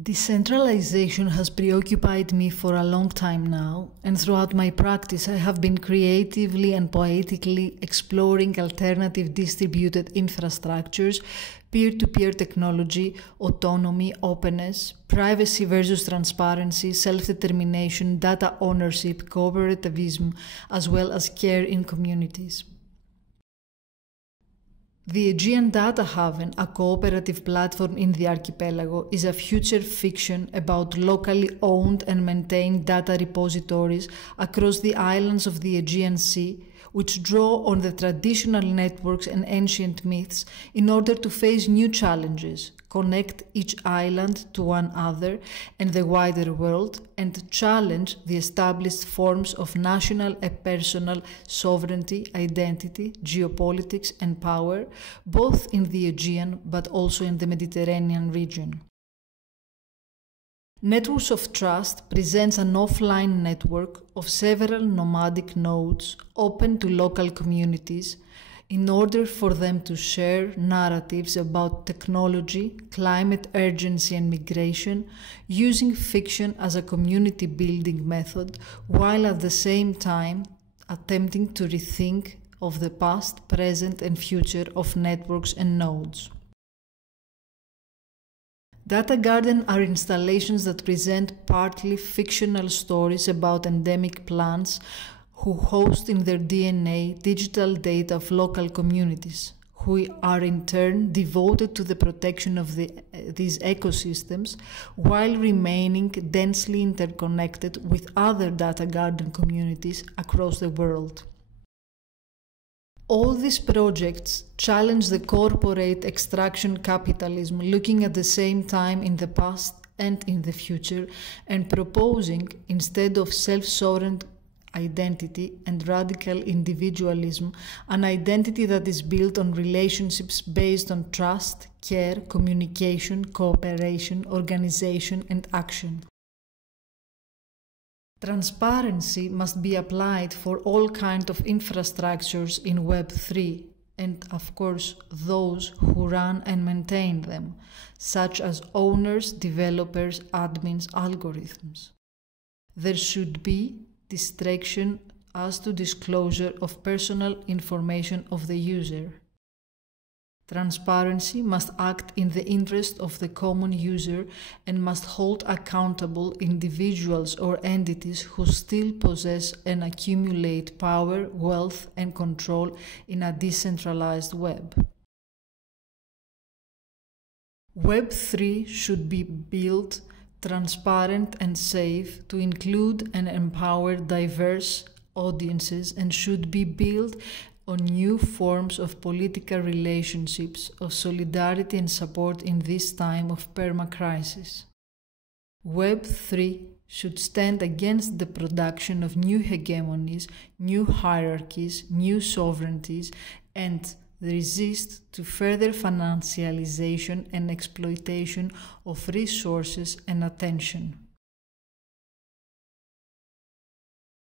Decentralization has preoccupied me for a long time now, and throughout my practice I have been creatively and poetically exploring alternative distributed infrastructures, peer-to-peer technology, autonomy, openness, privacy versus transparency, self-determination, data ownership, cooperativism, as well as care in communities. The Aegean Data Haven, a cooperative platform in the archipelago, is a future fiction about locally owned and maintained data repositories across the islands of the Aegean Sea, which draw on the traditional networks and ancient myths in order to face new challenges, connect each island to one other and the wider world, and challenge the established forms of national and personal sovereignty, identity, geopolitics, and power, both in the Aegean but also in the Mediterranean region. Networks of Trust presents an offline network of several nomadic nodes open to local communities in order for them to share narratives about technology, climate urgency and migration, using fiction as a community building method, while at the same time attempting to rethink of the past, present and future of networks and nodes. Data Garden are installations that present partly fictional stories about endemic plants who host in their DNA digital data of local communities, who are in turn devoted to the protection of these ecosystems while remaining densely interconnected with other Data Garden communities across the world. All these projects challenge the corporate extraction capitalism, looking at the same time in the past and in the future, and proposing, instead of self-sovereign identity and radical individualism, an identity that is built on relationships based on trust, care, communication, cooperation, organization, and action. Transparency must be applied for all kinds of infrastructures in Web3 and, of course, those who run and maintain them, such as owners, developers, admins, algorithms. There should be discretion as to disclosure of personal information of the user. Transparency must act in the interest of the common user and must hold accountable individuals or entities who still possess and accumulate power, wealth, and control in a decentralized web. Web3 should be built transparent and safe to include and empower diverse audiences and should be built on new forms of political relationships, of solidarity and support in this time of perma-crisis. Web3 should stand against the production of new hegemonies, new hierarchies, new sovereignties, and resist to further financialization and exploitation of resources and attention.